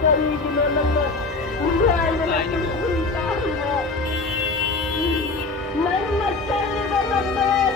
Karigino naman. Buhay na nagsasalitahin mo. Nang magsalita naman.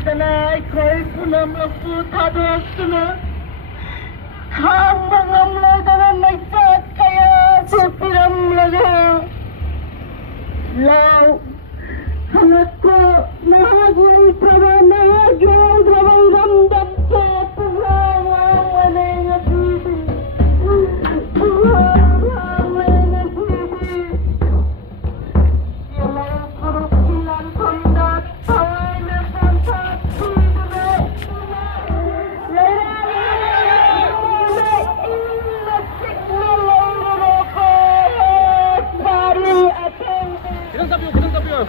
Tanay ko'y punam ang puta doon na hambang amlada na nagpat kaya sa pinamlaga. Law, hangat ko nahagawin pa ba nahagawin trabang ramdam ko paghawa na yung abisi. Paghawa na yung abisi. Yalang kurukilan ko'y nataway na Kailang tabi yun? Tabi yun.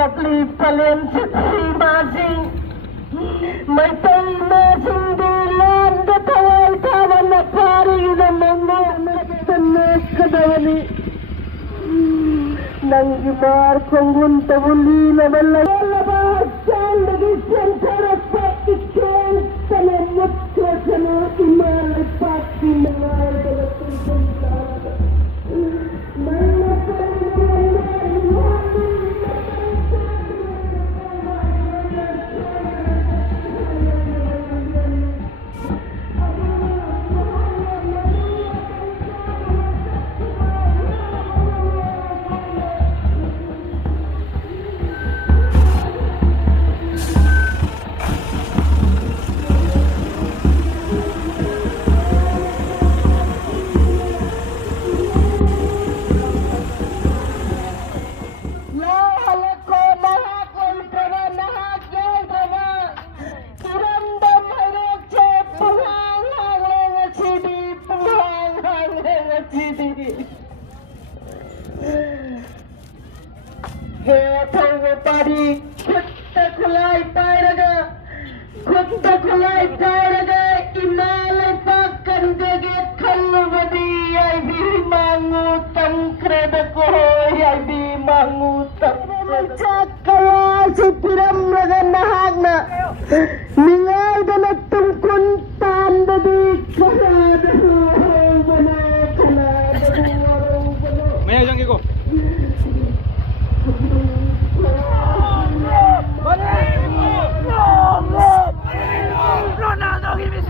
Katli palen si masing may tay masing dilan da tawal kawan na pari na mga nagtanas kadawani nang imar kong gunta muli na malabas saan nagisyan sarap pa ikin salamot ko sa mga imar at pati mga dalatong pagkara may Tadi kutta kulai tairaga imalai pakkan jaget kalvadi ai bi mangu tangkrada ko ai bi mangu cakaya si piram laga nahagna ningal dana tungkun tandadi kalada bana Maya jangan kiko. Ronaldo Gimenez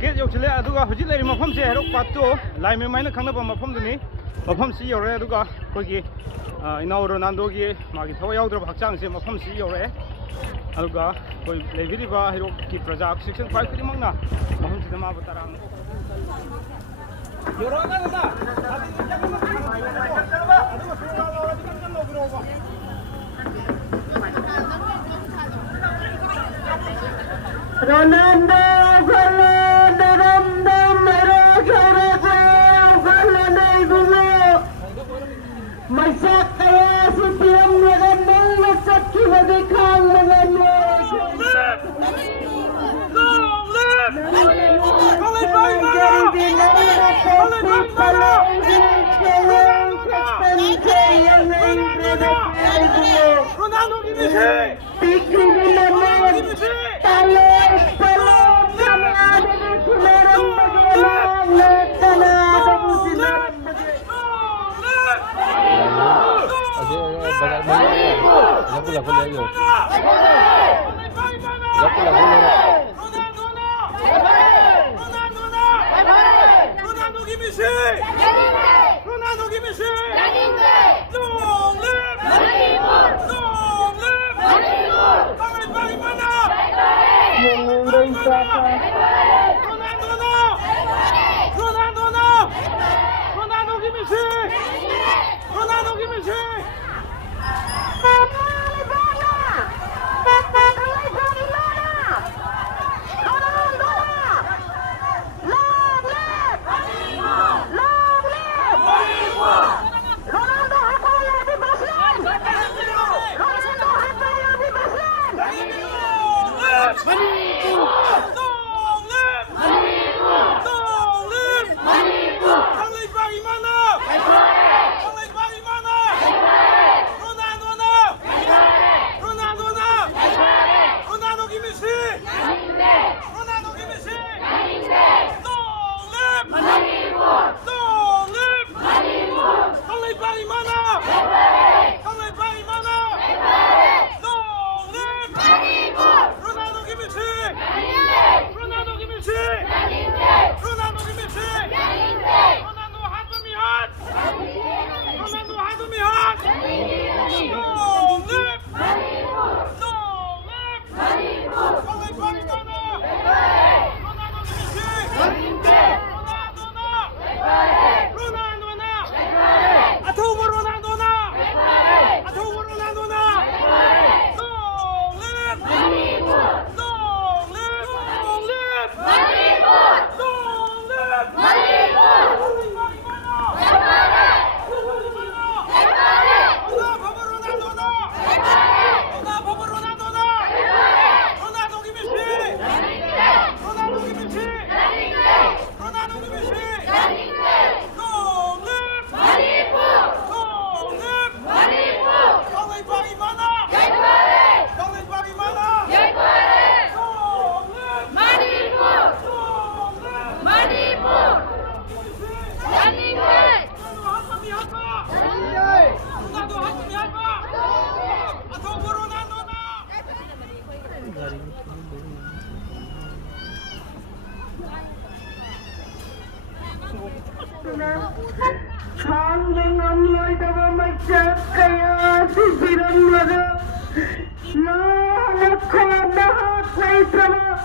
Get yok chile aduga hujit lei mafam se herok patto lai me maina khangna ba mafam duni mafam si yore aduga kogi inau Ronaldo gi magi thaw yaudra bhakchang se mafam si yore aduga koi leviri ba herok ki project section 5 kri mangna mafam si dama batarang yoro na na Ronaldo golo daramdam mero karago golo dai gulo masak kaya si tiam nagamel masak ki hadi khang nagamel Ronaldo Gimenez Pikir Gimenez Talay Palay Kanada di silaram bagaimana Kanada di silaram Ronaldo Gimenez Ronaldo Gimenez Ronaldo Hanggang amloy daw magsak kaya sisiram laga lahat ko lahat na isama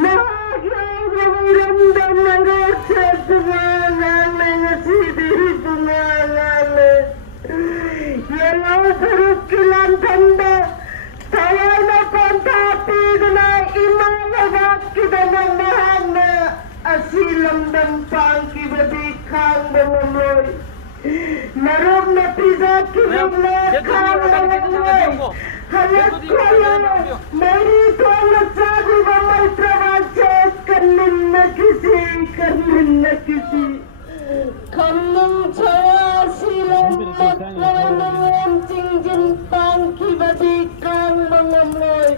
lahat ng ramdam ng rasya tumalan ng sidiri tumalan yang sarap kilang tanda saya na kontapi na imalabak kita ng mahal na asilam ng pangkibadikang mga Narob na pizza kinig na kawalan halat ko lang narito ang nagsabi ba may trabaho kanin na kisi kanong chawa silang maglawan tingjin pangkibadikang mga moy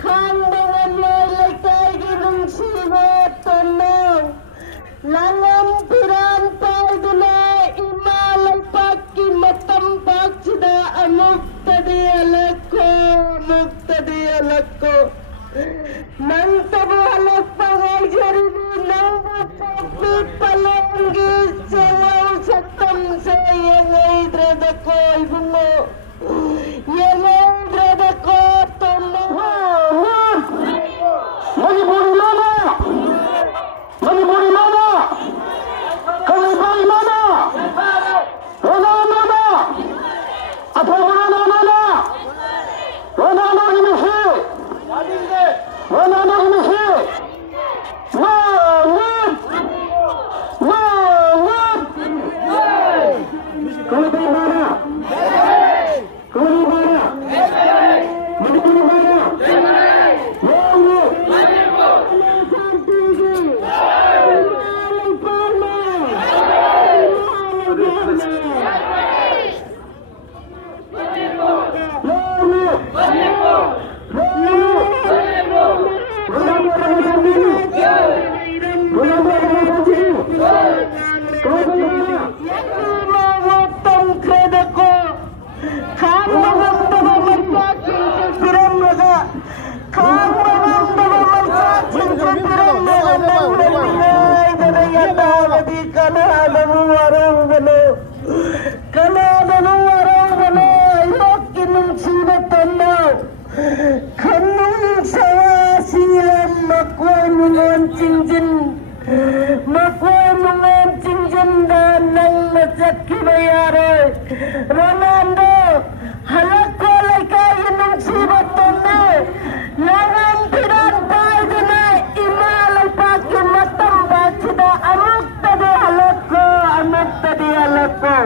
kang mga moy lagtay ginong siwa tonong langam piran paudulay imalay paki matampak sida amuk tadi alako nang tabo alak pangay jaridu nang bukapi palenggi sayaw satam sayangay dradako ibungo yangay dradako tomo Manipuri mana? Manipuri mana? Kalibay mana? Rana mana? Apa Rana mana? Rana imisi? Rana imisi? Wawat! Wawat! Kalibay mana? Kalibay mana? Manipuri mana? Ronaldo halako laikay ng sibatone langam piran paidina imalay paki matambak sida amuk tadi halako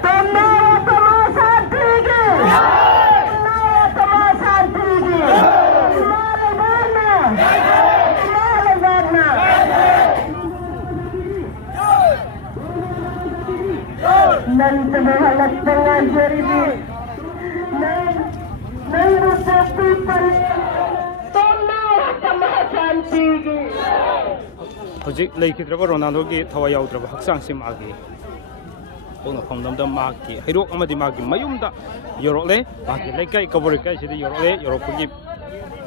tanara tamasan tige imalay bana Nang tamahalat mga jaribi Nang rusapi pari Tono tamahasan sige Hojik leikhidraba Ronaldogi thawa yaudraba haksangsi magi tona phangdamda magi hirok amadi magi mayumda yorole magi leikai kaborikai sidi yorole yoropgi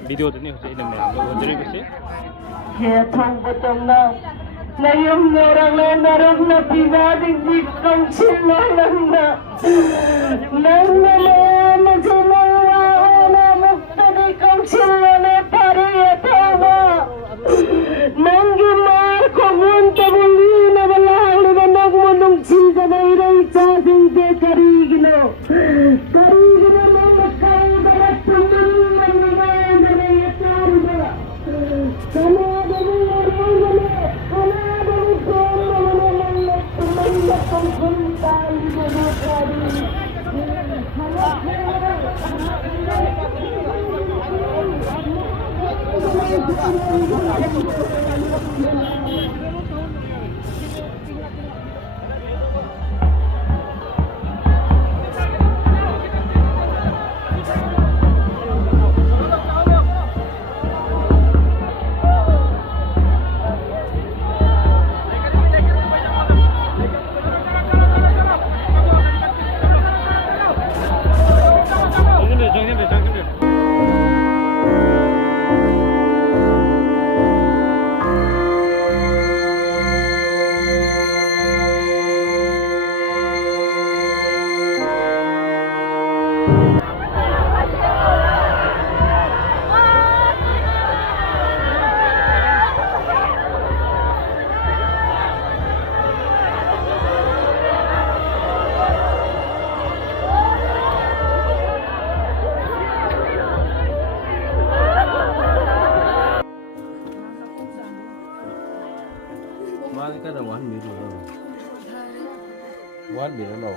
video deni hojik ina mayam odri bisi He thong batamna Nayam orang lain naruh na pibadig di kongsilan na nang nalaman sa mga na mukta di kongsilan na pari atawa nang gimar ko munta muli na walang naman nagmunong siga na iray sasing de karigino na magkaibarat tumungan na ngayon na nayatari ba kanada mo Mà cái đó quán bị rồi. Quán bị nó nổ.